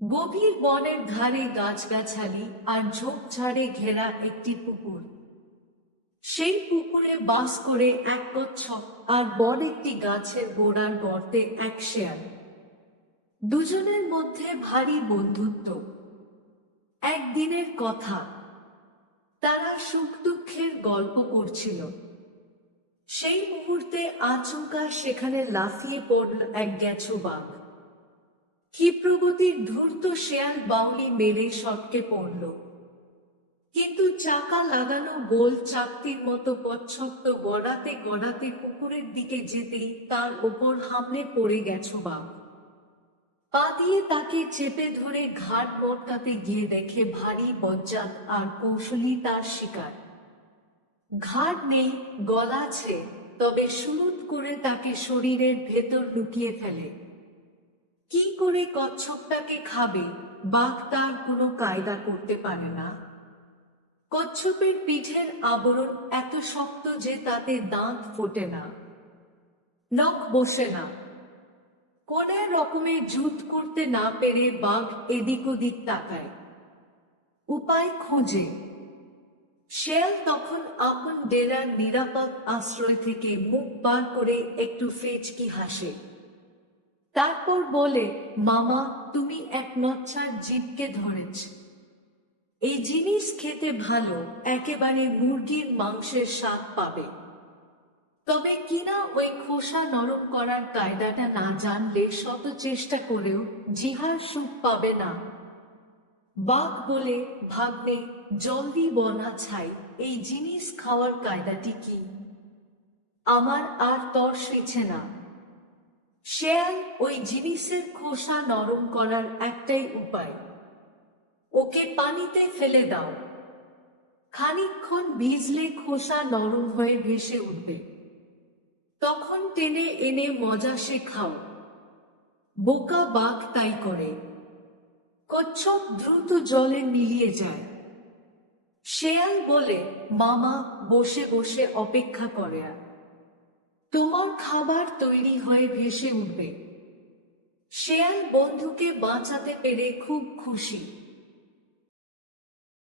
গভীর বনের ধারে গাছগাছালি আর ঝোপঝাড়ে ঘেরা একটি পুকুর। সেই পুকুরে বাস করে এক কচ্ছপ আর বড় একটি গাছের গোড়ার গর্তে এক শেয়াল। দুজনের মধ্যে ভারী বন্ধুত্ব। একদিনের কথা, তারা সুখ দুঃখের গল্প করছিল। সেই মুহূর্তে আচমকা সেখানে লাফিয়ে পড়ল এক গেছো বাঘ। ক্ষিপ্রগতির ধূর্ত শেয়াল বাউলি মেরে সটকে পড়ল, কিন্তু চাকা লাগানো গোল চাকতির মতো পচ্ছক্ত গড়াতে গড়াতে পুকুরের দিকে যেতেই তার ওপর হামলে পড়ে গেছো বাঘ। পা দিয়ে তাকে চেপে ধরে ঘাট মটকাতে গিয়ে দেখে ভারী বজ্জাত আর কৌশলী তার শিকার। ঘাট নেই, গলা আছে, তবে সুরুত করে তাকে শরীরের ভেতর লুকিয়ে ফেলে। কি করে কচ্ছপটাকে খাবে বাঘ তার কোনো কায়দা করতে পারে না। কচ্ছপের পিঠের আবরণ এত শক্ত যে তাতে দাঁত ফোটে না, নখ বসে না। কোন রকমে যুদ্ধ করতে না পেরে বাঘ এদিক ওদিক তাকায়, উপায় খোঁজে। শেয়াল তখন আপন ডেরার নিরাপদ আশ্রয় থেকে মুখ বার করে একটু ফেচকি হাসে। তারপর বলে, মামা, তুমি এক নচ্ছার জীবকে ধরেছ। এই জিনিস খেতে ভালো, একেবারে মুরগির মাংসের স্বাদ পাবে। তবে কিনা ওই খোসা নরম করার কায়দাটা না জানলে শত চেষ্টা করেও জিহার সুখ পাবে না। বাঘ বলে, ভাগ্নে, জলদি বনা ছাই, এই জিনিস খাওয়ার কায়দাটি কি? আমার আর তর সইছে না। শেয়াল, ওই জিনিসের খোসা নরম করার একটাই উপায়, ওকে পানিতে ফেলে দাও। খানিকক্ষণ ভিজলে খোসা নরম হয়ে ভেসে উঠবে, তখন টেনে এনে মজা সে খাও। বোকা বাঘ তাই করে। কচ্ছপ দ্রুত জলে মিলিয়ে যায়। শেয়াল বলে, মামা, বসে বসে অপেক্ষা করে আর তোমার খাবার তৈরি হয়ে ভেসে উঠবে। শেয়াল বন্ধুকে বাঁচাতে পেরে খুব খুশি।